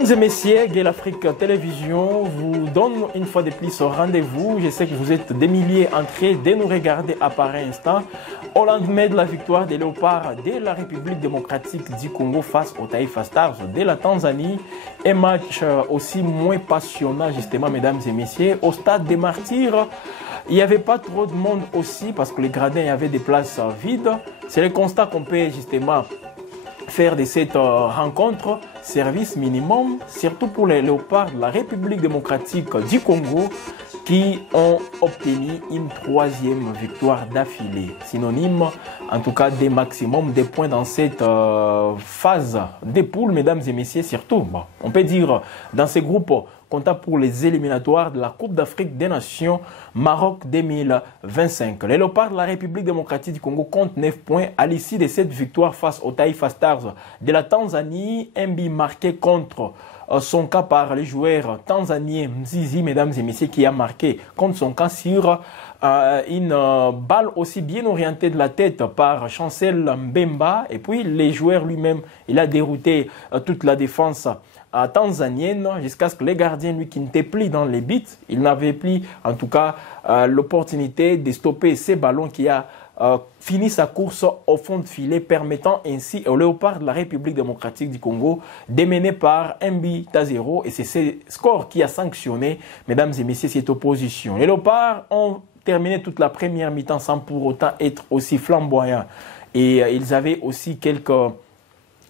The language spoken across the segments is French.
Mesdames et messieurs, Gay l'Afrique Télévision vous donne une fois de plus rendez-vous. Je sais que vous êtes des milliers en train de nous regarder à pareil instant. Au lendemain de la victoire des Léopards de la République démocratique du Congo face aux Taifa Stars de la Tanzanie. Un match aussi moins passionnant justement, mesdames et messieurs. Au stade des Martyrs, il n'y avait pas trop de monde aussi parce que les gradins avaient des places vides. C'est le constat qu'on peut justement faire de cette rencontre service minimum, surtout pour les Léopards de la République démocratique du Congo qui ont obtenu une troisième victoire d'affilée. Synonyme, en tout cas, des maximums des points dans cette phase des poules, mesdames et messieurs, surtout. Bon, on peut dire dans ces groupes comptables pour les éliminatoires de la Coupe d'Afrique des Nations Maroc 2025. Les Léopards de la République démocratique du Congo comptent 9 points à l'issue de cette victoire face aux Taifa Stars de la Tanzanie. Un but marqué contre son cas par le joueur tanzanien Mzizi, mesdames et messieurs, qui a marqué contre son cas sur une balle aussi bien orientée de la tête par Chancel Mbemba. Et puis les joueurs lui-même, il a dérouté toute la défense tanzanienne jusqu'à ce que les gardiens, lui qui n'était plus dans les buts, il n'avait plus en tout cas l'opportunité de stopper ces ballons qui a fini sa course au fond de filet, permettant ainsi aux Léopards de la République démocratique du Congo de mener par 1-0. Et c'est ce score qui a sanctionné, mesdames et messieurs, cette opposition. Les Léopards ont terminé toute la première mi-temps sans pour autant être aussi flamboyants. Et ils avaient aussi quelques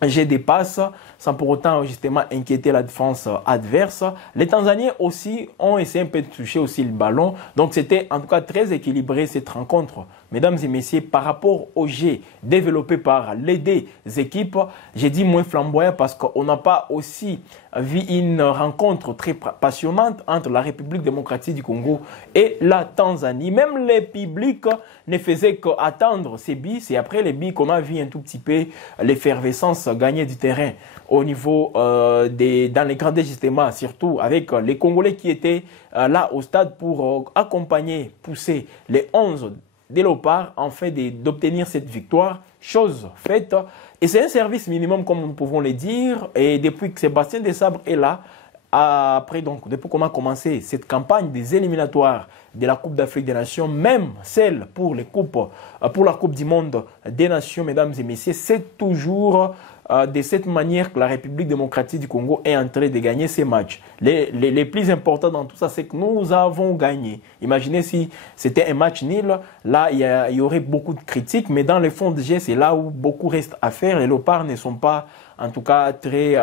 jets de passes sans pour autant justement inquiéter la défense adverse. Les Tanzaniens aussi ont essayé un peu de toucher aussi le ballon. Donc c'était en tout cas très équilibré cette rencontre. Mesdames et messieurs, par rapport au jeu développé par les deux équipes, j'ai dit moins flamboyant parce qu'on n'a pas aussi vu une rencontre très passionnante entre la République démocratique du Congo et la Tanzanie. Même les publics ne faisaient qu'attendre ces buts. C'est après les buts qu'on a vu un tout petit peu l'effervescence gagner du terrain au niveau dans les grands justement, surtout avec les Congolais qui étaient là au stade pour accompagner, pousser les 11 des Léopards en fait d'obtenir cette victoire, chose faite. Et c'est un service minimum comme nous pouvons le dire. Et depuis que Sébastien Desabre est là, après donc, depuis qu'on a commencé cette campagne des éliminatoires de la Coupe d'Afrique des Nations, même celle pour la Coupe du Monde des Nations, mesdames et messieurs, c'est toujours de cette manière que la République démocratique du Congo est en train de gagner ces matchs. Les plus importants dans tout ça, c'est que nous avons gagné. Imaginez si c'était un match nul, là il y aurait beaucoup de critiques, mais dans les fonds de jeu, c'est là où beaucoup reste à faire. Les Léopards ne sont pas en tout cas très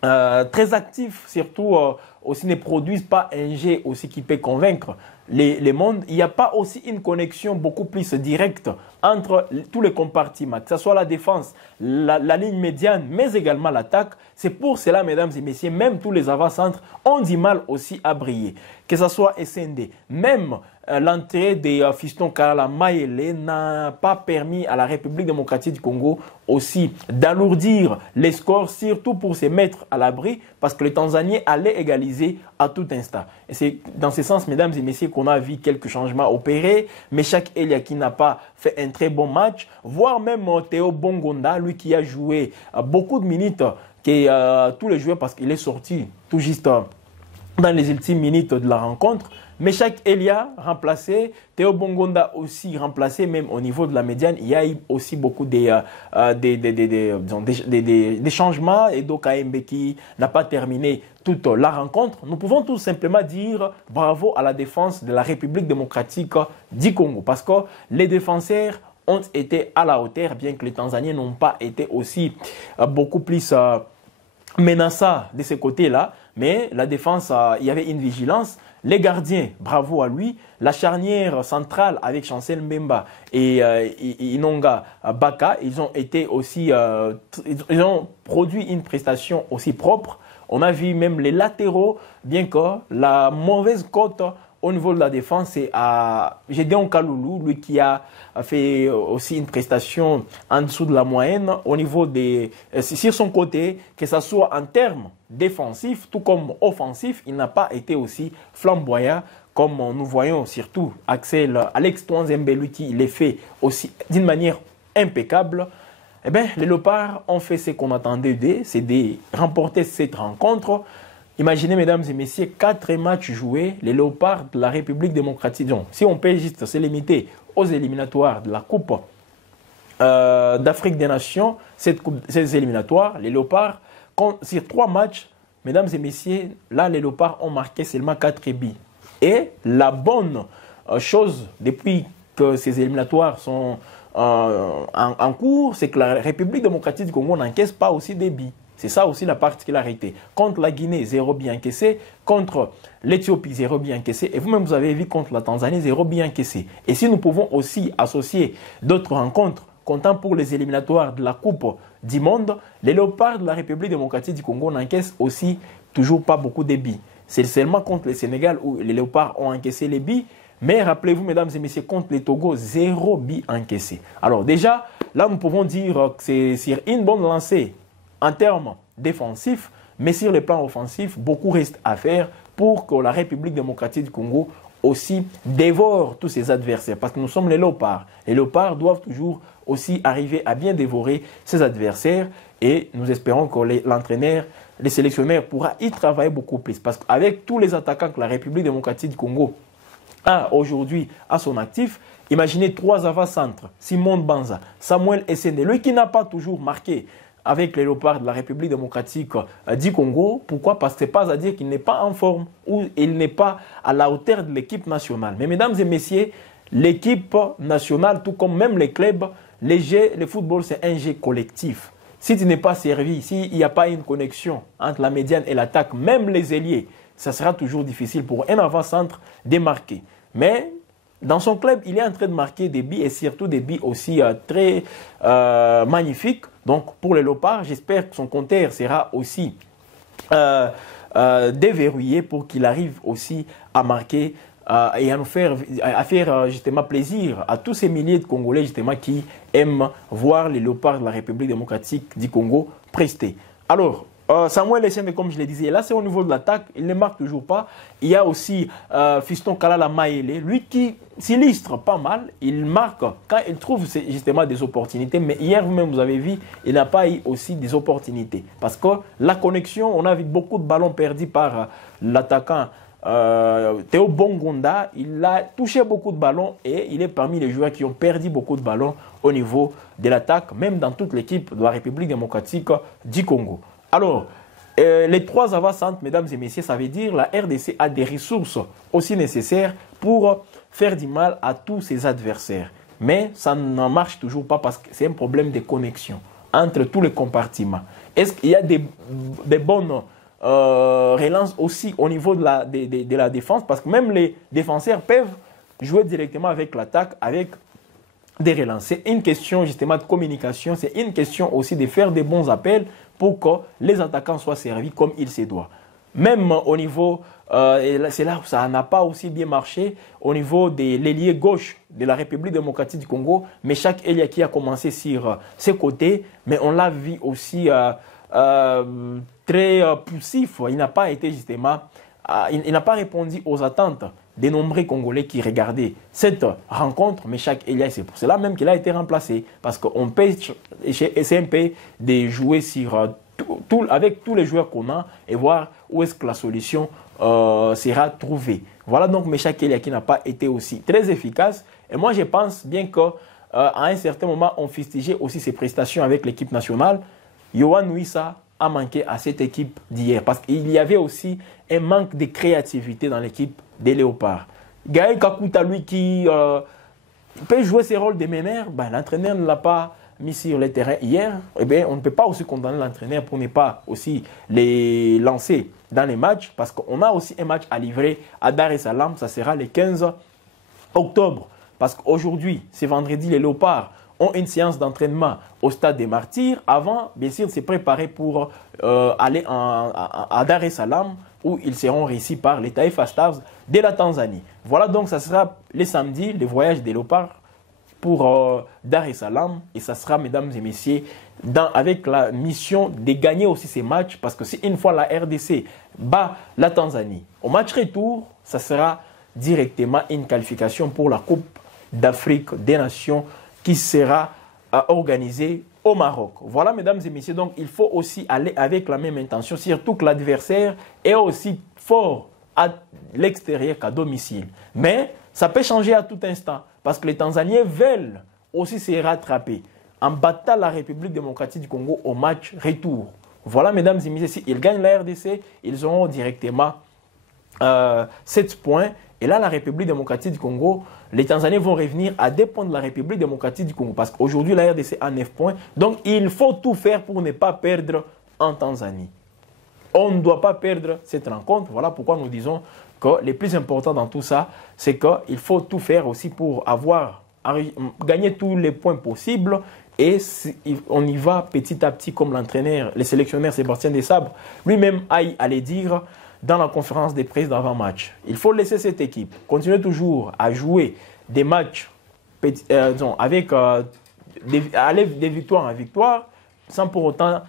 très actifs, surtout aussi ne produisent pas un jeu aussi qui peut convaincre les mondes. Il n'y a pas aussi une connexion beaucoup plus directe entre tous les compartiments, que ce soit la défense, la ligne médiane, mais également l'attaque. C'est pour cela, mesdames et messieurs, même tous les avant-centres ont du mal aussi à briller. Que ce soit SND, même l'entrée des Fiston Kalala Mayele n'a pas permis à la République démocratique du Congo aussi d'alourdir les scores, surtout pour se mettre à l'abri, parce que les Tanzaniens allaient égaliser à tout instant. Et c'est dans ce sens, mesdames et messieurs, qu'on a vu quelques changements opérés. Meshak Elia qui n'a pas fait un très bon match, voire même Théo Bongonda, lui qui a joué beaucoup de minutes, tous les joueurs, parce qu'il est sorti tout juste dans les ultimes minutes de la rencontre. Meshak Elia remplacé, Théo Bongonda aussi remplacé, même au niveau de la médiane. Il y a eu aussi beaucoup des changements. Et donc AMB qui n'a pas terminé toute la rencontre. Nous pouvons tout simplement dire bravo à la défense de la République démocratique du Congo. Parce que les défenseurs ont été à la hauteur, bien que les Tanzaniens n'ont pas été aussi beaucoup plus menaçants de ce côté-là. Mais la défense, il y avait une vigilance. Les gardiens, bravo à lui. La charnière centrale avec Chancel Mbemba et Inonga Baka, ils ont été aussi, ils ont produit une prestation aussi propre. On a vu même les latéraux, bien que la mauvaise cote au niveau de la défense, c'est à Gédéon Kaloulou, lui qui a fait aussi une prestation en dessous de la moyenne au niveau des sur son côté, que ce soit en termes défensifs, tout comme offensifs, il n'a pas été aussi flamboyant comme nous voyons surtout Alex Twanzembe, lui qui les fait aussi d'une manière impeccable. Eh bien, les Léopards ont fait ce qu'on attendait d'eux, c'est de remporter cette rencontre. Imaginez, mesdames et messieurs, 4 matchs joués, les Léopards de la République démocratique. Donc, si on peut juste se limiter aux éliminatoires de la Coupe d'Afrique des Nations, ces éliminatoires, les Léopards, sur 3 matchs, mesdames et messieurs, là, les Léopards ont marqué seulement 4 buts. Et la bonne chose, depuis que ces éliminatoires sont en cours, c'est que la République démocratique du Congo n'encaisse pas aussi des buts. C'est ça aussi la particularité. Contre la Guinée, 0 but encaissé. Contre l'Éthiopie, 0 but encaissé. Et vous-même, vous avez vu contre la Tanzanie, 0 but encaissé. Et si nous pouvons aussi associer d'autres rencontres, comptant pour les éliminatoires de la Coupe du Monde, les Léopards de la République démocratique du Congo n'encaissent aussi toujours pas beaucoup de buts. C'est seulement contre le Sénégal où les Léopards ont encaissé les buts. Mais rappelez-vous, mesdames et messieurs, contre les Togo, 0 but encaissé. Alors déjà, là, nous pouvons dire que c'est sur une bonne lancée en termes défensifs, mais sur le plan offensif, beaucoup reste à faire pour que la République démocratique du Congo aussi dévore tous ses adversaires. Parce que nous sommes les Léopards. Les Léopards doivent toujours aussi arriver à bien dévorer ses adversaires. Et nous espérons que l'entraîneur, les sélectionneurs pourra y travailler beaucoup plus. Parce qu'avec tous les attaquants que la République démocratique du Congo a aujourd'hui à son actif, imaginez 3 avant-centres, Simon Banza, Samuel Essende, lui qui n'a pas toujours marqué avec les Léopards de la République démocratique du Congo. Pourquoi? Parce que ce n'est pas à dire qu'il n'est pas en forme ou il n'est pas à la hauteur de l'équipe nationale. Mais mesdames et messieurs, l'équipe nationale, tout comme même les clubs, le football c'est un jeu collectif. Si tu n'es pas servi, s'il n'y a pas une connexion entre la médiane et l'attaque, même les ailiers, ça sera toujours difficile pour un avant-centre de marquer. Mais dans son club, il est en train de marquer des buts et surtout des buts aussi très magnifiques. Donc pour les Léopards, j'espère que son compteur sera aussi déverrouillé pour qu'il arrive aussi à marquer et à faire justement plaisir à tous ces milliers de Congolais justement qui aiment voir les Léopards de la République démocratique du Congo prester. Alors, Samuel Essende, comme je le disais, là c'est au niveau de l'attaque, il ne marque toujours pas. Il y a aussi Fiston Kalala Maele, lui qui s'illustre pas mal, il marque quand il trouve justement des opportunités, mais hier vous-même vous avez vu, il n'a pas eu aussi des opportunités. Parce que la connexion, on a vu beaucoup de ballons perdus par l'attaquant Théo Bongonda, il a touché beaucoup de ballons et il est parmi les joueurs qui ont perdu beaucoup de ballons au niveau de l'attaque, même dans toute l'équipe de la République démocratique du Congo. Alors, les 3 avant-centres, mesdames et messieurs, ça veut dire la RDC a des ressources aussi nécessaires pour faire du mal à tous ses adversaires. Mais ça ne marche toujours pas parce que c'est un problème de connexion entre tous les compartiments. Est-ce qu'il y a des bonnes relances aussi au niveau de la défense? Parce que même les défenseurs peuvent jouer directement avec l'attaque, avec des relances. C'est une question justement de communication, c'est une question aussi de faire des bons appels pour que les attaquants soient servis comme il se doit. Même au niveau, c'est là où ça n'a pas aussi bien marché, au niveau de l'ailier gauche de la République démocratique du Congo, mais chaque ailier qui a commencé sur ses côtés, mais on l'a vu aussi très poussif, il n'a pas été justement, il n'a pas répondu aux attentes des nombreux Congolais qui regardaient cette rencontre, mais chaque ailier, c'est pour cela même qu'il a été remplacé, parce qu'on peut essayer un peu de jouer sur avec tous les joueurs qu'on a et voir où est-ce que la solution sera trouvée. Voilà donc Méchac Elia qui n'a pas été aussi très efficace. Et moi, je pense bien qu'à un certain moment, on fustigeait aussi ses prestations avec l'équipe nationale. Yohan Wissa a manqué à cette équipe d'hier parce qu'il y avait aussi un manque de créativité dans l'équipe des Léopards. Gaël Kakuta, lui, qui peut jouer ses rôles de meneur, ben, l'entraîneur ne l'a pas mis sur le terrain hier. Eh bien, on ne peut pas aussi condamner l'entraîneur pour ne pas aussi les lancer dans les matchs parce qu'on a aussi un match à livrer à Dar es Salaam. Ça sera le 15 octobre. Parce qu'aujourd'hui, c'est vendredi, les Léopards ont une séance d'entraînement au stade des Martyrs avant, bien sûr, de se préparer pour aller à Dar es Salaam où ils seront réussis par les Taifa Stars de la Tanzanie. Voilà donc, ça sera le samedi, le voyage des Léopards pour Dar es Salaam. Et ça sera, mesdames et messieurs, avec la mission de gagner aussi ces matchs. Parce que si une fois la RDC bat la Tanzanie, au match retour, ça sera directement une qualification pour la Coupe d'Afrique des Nations qui sera organisée au Maroc. Voilà, mesdames et messieurs, donc il faut aussi aller avec la même intention, surtout que l'adversaire est aussi fort à l'extérieur qu'à domicile. Mais ça peut changer à tout instant, parce que les Tanzaniens veulent aussi se rattraper en battant la République démocratique du Congo au match retour. Voilà, mesdames et messieurs, s'ils gagnent la RDC, ils auront directement 7 points. Et là, la République démocratique du Congo, les Tanzaniens vont revenir à 2 points de la République démocratique du Congo. Parce qu'aujourd'hui, la RDC a 9 points. Donc, il faut tout faire pour ne pas perdre en Tanzanie. On ne doit pas perdre cette rencontre. Voilà pourquoi nous disons que le plus important dans tout ça, c'est qu'il faut tout faire aussi pour gagner tous les points possibles. Et on y va petit à petit, comme l'entraîneur, le sélectionneur Sébastien Desabre lui-même allait dire dans la conférence des presse d'avant-match. Il faut laisser cette équipe continuer toujours à jouer des matchs avec aller des victoires en victoire, sans pour autant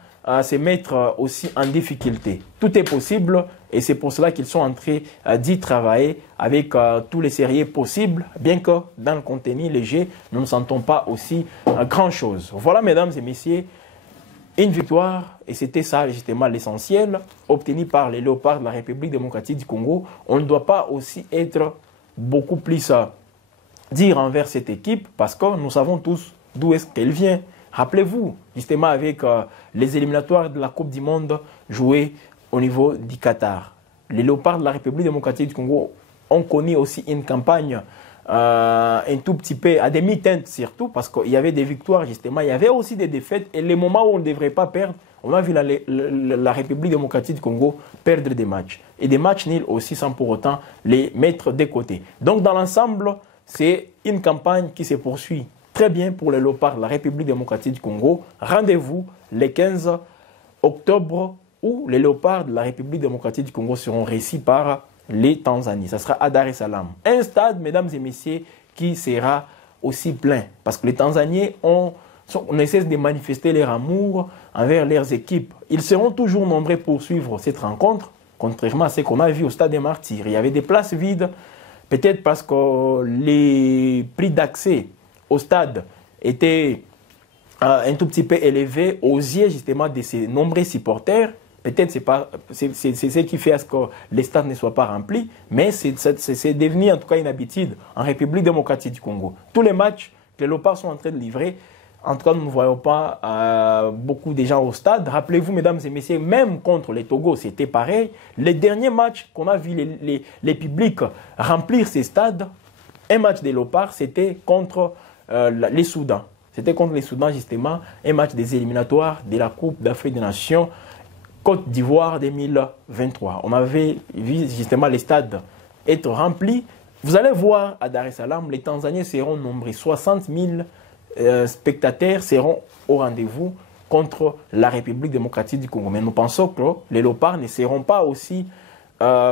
se mettre aussi en difficulté. Tout est possible et c'est pour cela qu'ils sont en train d'y travailler avec tous les sérieux possibles, bien que dans le contenu léger, nous ne sentons pas aussi grand-chose. Voilà, mesdames et messieurs, une victoire, et c'était ça justement l'essentiel, obtenu par les Léopards de la République démocratique du Congo. On ne doit pas aussi être beaucoup plus dire envers cette équipe, parce que nous savons tous d'où est-ce qu'elle vient. Rappelez-vous, justement avec les éliminatoires de la Coupe du Monde jouées au niveau du Qatar. Les Léopards de la République démocratique du Congo ont connu aussi une campagne un tout petit peu, à demi-teinte surtout, parce qu'il y avait des victoires justement, il y avait aussi des défaites, et les moments où on ne devrait pas perdre, on a vu la République démocratique du Congo perdre des matchs. Et des matchs nuls aussi, sans pour autant les mettre de côté. Donc dans l'ensemble, c'est une campagne qui se poursuit très bien pour les Léopards de la République démocratique du Congo. Rendez-vous le 15 octobre, où les Léopards de la République démocratique du Congo seront réussis par les Tanzaniens. Ça sera à Dar es Salaam. Un stade, mesdames et messieurs, qui sera aussi plein. Parce que les Tanzaniens on ne cesse de manifester leur amour envers leurs équipes. Ils seront toujours nombreux pour suivre cette rencontre, contrairement à ce qu'on a vu au stade des Martyrs. Il y avait des places vides, peut-être parce que les prix d'accès au stade étaient un tout petit peu élevés aux yeux justement de ces nombreux supporters. Peut-être c'est ce qui fait à ce que les stades ne soient pas remplis, mais c'est devenu en tout cas une habitude en République démocratique du Congo. Tous les matchs que les Léopards sont en train de livrer, en tout cas nous ne voyons pas beaucoup de gens au stade. Rappelez-vous, mesdames et messieurs, même contre les Togo, c'était pareil. Les derniers matchs qu'on a vu les publics remplir ces stades, un match des Léopards, c'était contre les Soudans. C'était contre les Soudans justement, un match des éliminatoires de la Coupe d'Afrique des Nations, Côte d'Ivoire 2023. On avait vu justement les stades être remplis. Vous allez voir à Dar es Salaam, les Tanzaniens seront nombreux. 60 000 spectateurs seront au rendez-vous contre la République démocratique du Congo. Mais nous pensons que les Léopards ne seront pas aussi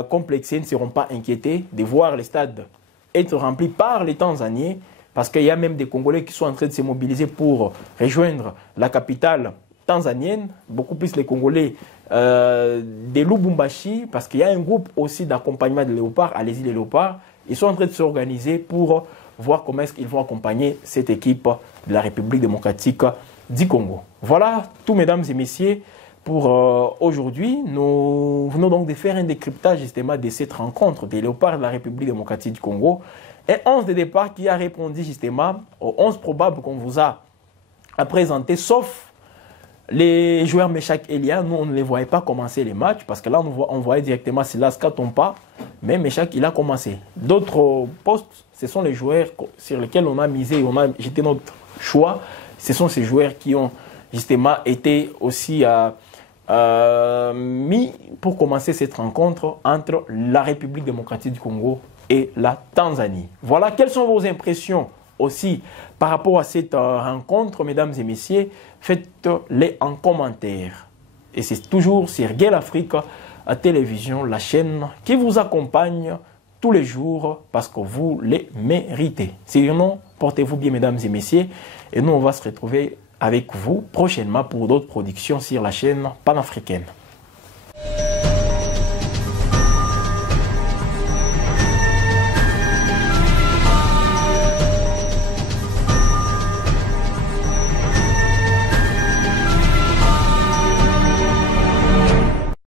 complexés, ne seront pas inquiétés de voir les stades être remplis par les Tanzaniens, parce qu'il y a même des Congolais qui sont en train de se mobiliser pour rejoindre la capitale tanzanienne, beaucoup plus les Congolais de Lubumbashi, parce qu'il y a un groupe aussi d'accompagnement de Léopards, allez-y les Léopards, ils sont en train de s'organiser pour voir comment est-ce qu'ils vont accompagner cette équipe de la République démocratique du Congo. Voilà tout, mesdames et messieurs, pour aujourd'hui. Nous venons donc de faire un décryptage justement de cette rencontre des Léopards de la République démocratique du Congo. Un 11 de départ qui a répondu justement aux 11 probables qu'on vous a présentés, sauf les joueurs Meshak Elia. Nous, on ne les voyait pas commencer les matchs, parce que là, on voyait directement Silas Katompa, mais Meshak, il a commencé. D'autres postes, ce sont les joueurs sur lesquels on a misé, on a jeté notre choix. Ce sont ces joueurs qui ont justement été aussi mis pour commencer cette rencontre entre la République démocratique du Congo et la Tanzanie. Voilà, quelles sont vos impressions aussi par rapport à cette rencontre, mesdames et messieurs? Faites-les en commentaire. Et c'est toujours sur Gueule Afrique à télévision, la chaîne qui vous accompagne tous les jours, parce que vous les méritez. Sinon, portez-vous bien, mesdames et messieurs, et nous on va se retrouver avec vous prochainement pour d'autres productions sur la chaîne panafricaine.